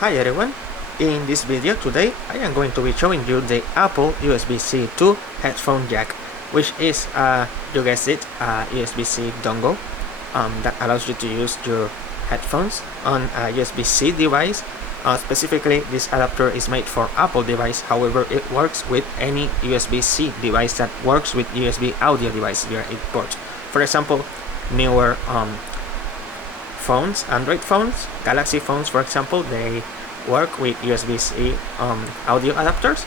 Hi everyone, in this video today I am going to be showing you the Apple USB-C to headphone jack, which is, you guessed it, a USB-C dongle that allows you to use your headphones on a USB-C device. Specifically, this adapter is made for Apple device, however it works with any USB-C device that works with USB audio device via it port. For example, newer phones, Android phones, Galaxy phones for example, they work with USB-C audio adapters.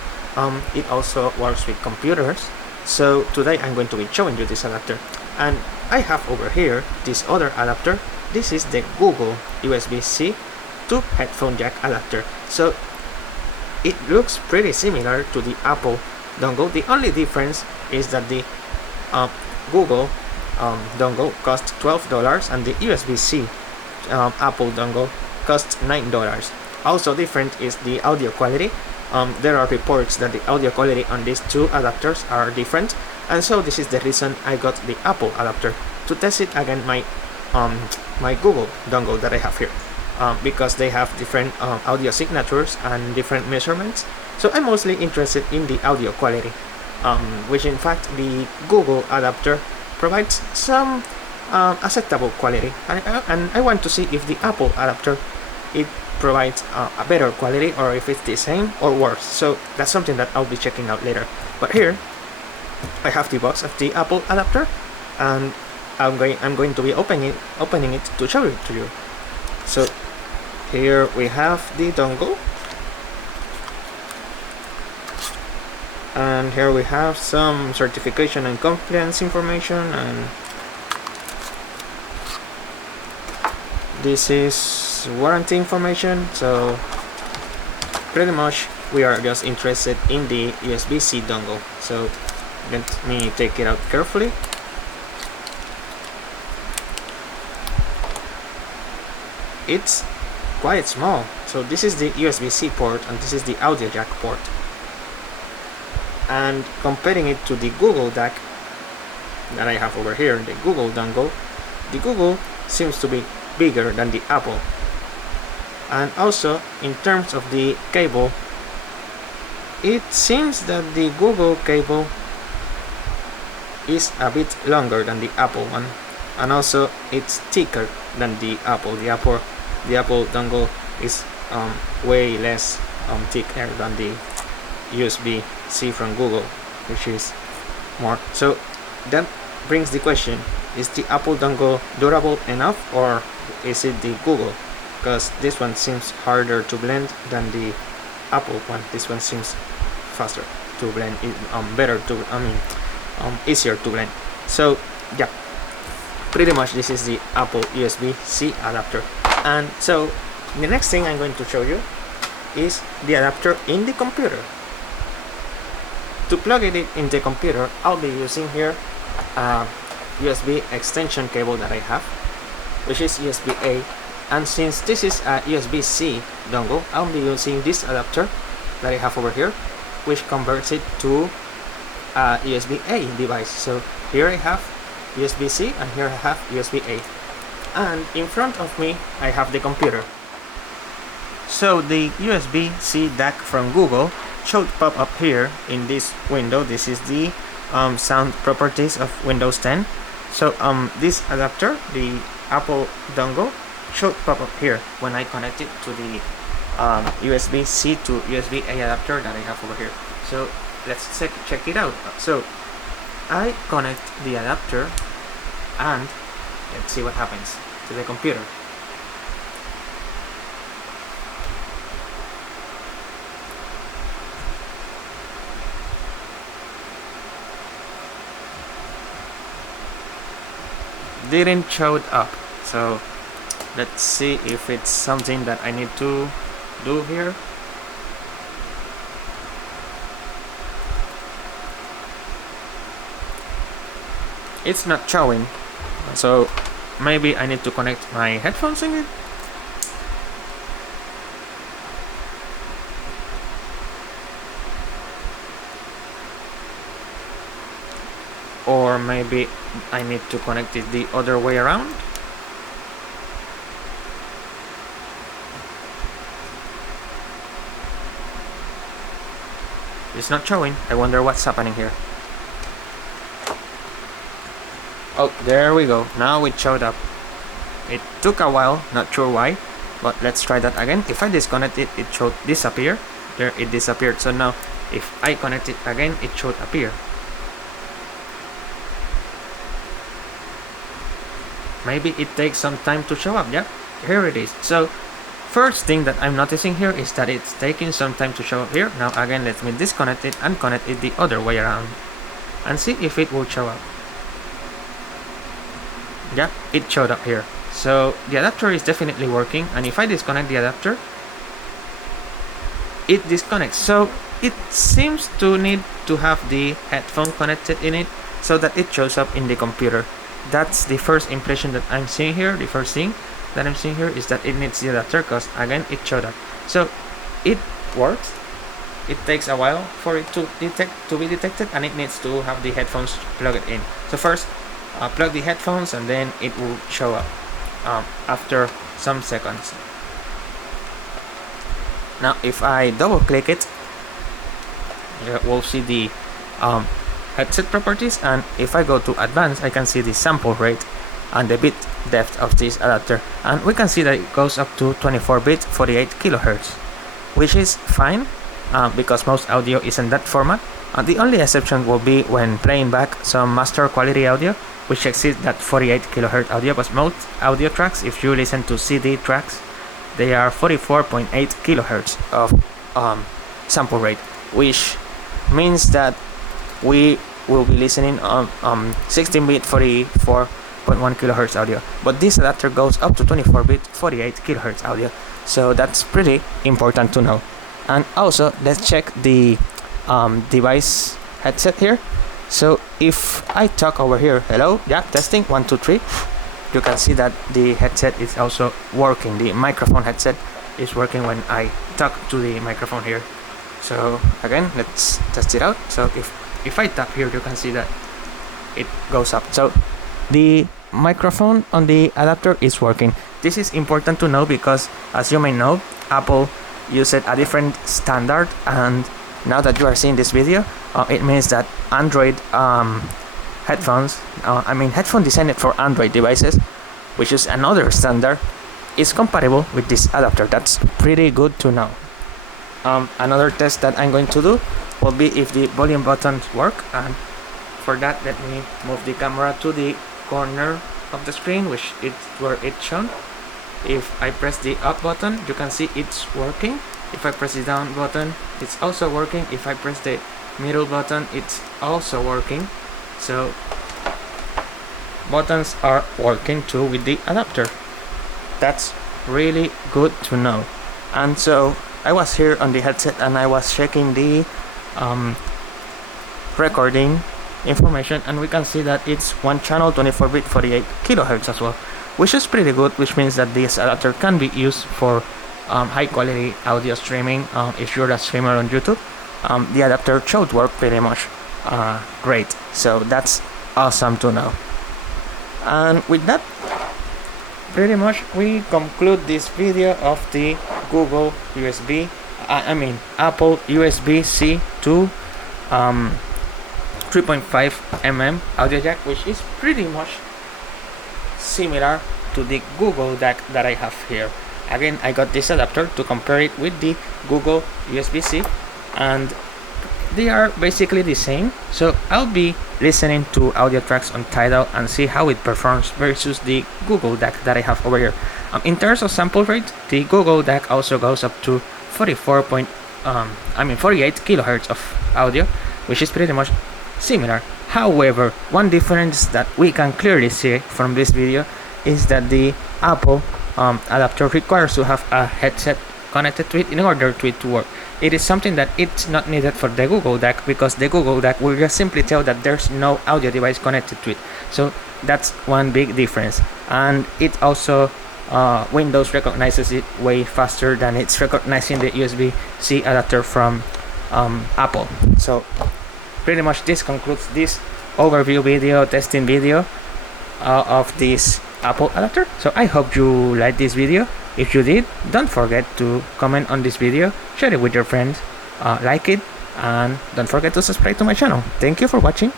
It also works with computers. So today I'm going to be showing you this adapter, and I have over here this other adapter. This is the Google USB-C to headphone jack adapter. So it looks pretty similar to the Apple dongle. The only difference is that the Google dongle costs $12 and the USB-C Apple dongle costs $9. Also different is the audio quality. There are reports that the audio quality on these two adapters are different, and so this is the reason I got the Apple adapter to test it against my Google dongle that I have here, because they have different audio signatures and different measurements. So I'm mostly interested in the audio quality, which in fact the Google adapter provides some acceptable quality, and I want to see if the Apple adapter it provides a better quality, or if it's the same or worse. So that's something that I'll be checking out later. But here I have the box of the Apple adapter, and I'm going to be opening it to show it to you. So here we have the dongle, and here we have some certification and compliance information, and this is warranty information. So pretty much we are just interested in the USB-C dongle. So let me take it out carefully. It's quite small. So this is the USB-C port and this is the audio jack port, and comparing it to the Google DAC that I have over here, the Google dongle, the Google seems to be bigger than the Apple. And also in terms of the cable, it seems that the Google cable is a bit longer than the Apple one, and also it's thicker than the Apple. The Apple dongle is way less thicker than the USB-C from Google, which is more. So that brings the question: is the Apple dongle durable enough, or is it the Google? Because this one seems harder to blend than the Apple one. This one seems faster to blend, easier to blend. So yeah, pretty much this is the Apple USB-C adapter. And so the next thing I'm going to show you is the adapter in the computer. To plug it in the computer, I'll be using here a USB extension cable that I have, which is USB-A. And since this is a USB-C dongle, I'll be using this adapter that I have over here, which converts it to a USB-A device. So here I have USB-C and here I have USB-A. And in front of me I have the computer. So the USB-C DAC from Google should pop up here in this window. This is the sound properties of Windows 10. So this adapter, the Apple dongle, should pop up here when I connect it to the USB-C to USB-A adapter that I have over here. So let's check it out. So I connect the adapter and let's see what happens to the computer. Didn't show it up. So let's see if it's something that I need to do here. It's not showing, so maybe I need to connect my headphones in it. Or maybe I need to connect it the other way around. It's not showing. I wonder what's happening here. Oh, there we go. Now it showed up. It took a while, not sure why, but let's try that again. If I disconnect it, it should disappear. There, it disappeared. So now, if I connect it again, it should appear. Maybe it takes some time to show up. Yeah, here it is. So, first thing that I'm noticing here is that it's taking some time to show up here. Now again, let me disconnect it and connect it the other way around and see if it will show up. Yeah, it showed up here. So the adapter is definitely working, and if I disconnect the adapter, it disconnects. So it seems to need to have the headphone connected in it so that it shows up in the computer. That's the first impression that I'm seeing here. The first thing that I'm seeing here is that it needs the adapter, because again it showed up. So it works. It takes a while for it to be detected, and it needs to have the headphones plugged in. So first plug the headphones, and then it will show up after some seconds. Now if I double click it, we'll see the headset properties, and if I go to advanced, I can see the sample rate and the bit depth of this adapter, and we can see that it goes up to 24-bit 48 kilohertz, which is fine because most audio is in that format. The only exception will be when playing back some master quality audio which exceeds that 48 kilohertz audio, but most audio tracks, if you listen to CD tracks, they are 44.8 kilohertz of sample rate, which means that we will be listening on 16-bit 44.1 kilohertz audio, but this adapter goes up to 24-bit 48 kilohertz audio, so that's pretty important to know. And also, let's check the device headset here. So if I talk over here, hello, yeah, testing, 1 2 3, you can see that the headset is also working. The microphone headset is working when I talk to the microphone here. So again, let's test it out. So if I tap here, you can see that it goes up. So the microphone on the adapter is working. This is important to know because, as you may know, Apple used a different standard, and now that you are seeing this video, it means that Android headphones, headphone designed for Android devices, which is another standard, is compatible with this adapter. That's pretty good to know. Another test that I'm going to do will be if the volume buttons work, and for that, let me move the camera to the corner of the screen, which is where it's shown. If I press the up button, you can see it's working. If I press the down button, it's also working. If I press the middle button, it's also working. So buttons are working too with the adapter. That's really good to know. And so I was here on the headset and I was checking the recording information, and we can see that it's one channel 24-bit 48 kilohertz as well, which is pretty good, which means that this adapter can be used for high quality audio streaming. If you're a streamer on YouTube, the adapter should work pretty much great. So that's awesome to know. And with that, pretty much we conclude this video of the Google Apple USB-C to 3.5mm audio jack, which is pretty much similar to the Google DAC that I have here. Again, I got this adapter to compare it with the Google USB-C, and they are basically the same. So I'll be listening to audio tracks on Tidal and see how it performs versus the Google DAC that I have over here. In terms of sample rate, the Google DAC also goes up to 48 kilohertz of audio, which is pretty much similar. However, one difference that we can clearly see from this video is that the Apple adapter requires to have a headset connected to it in order to it to work. It is something that it's not needed for the Google DAC, because the Google DAC will just simply tell that there's no audio device connected to it. So that's one big difference. And it also Windows recognizes it way faster than it's recognizing the USB-C adapter from Apple. So pretty much this concludes this overview video, testing video of this Apple adapter. So I hope you liked this video. If you did, don't forget to comment on this video, share it with your friends, like it, and don't forget to subscribe to my channel. Thank you for watching.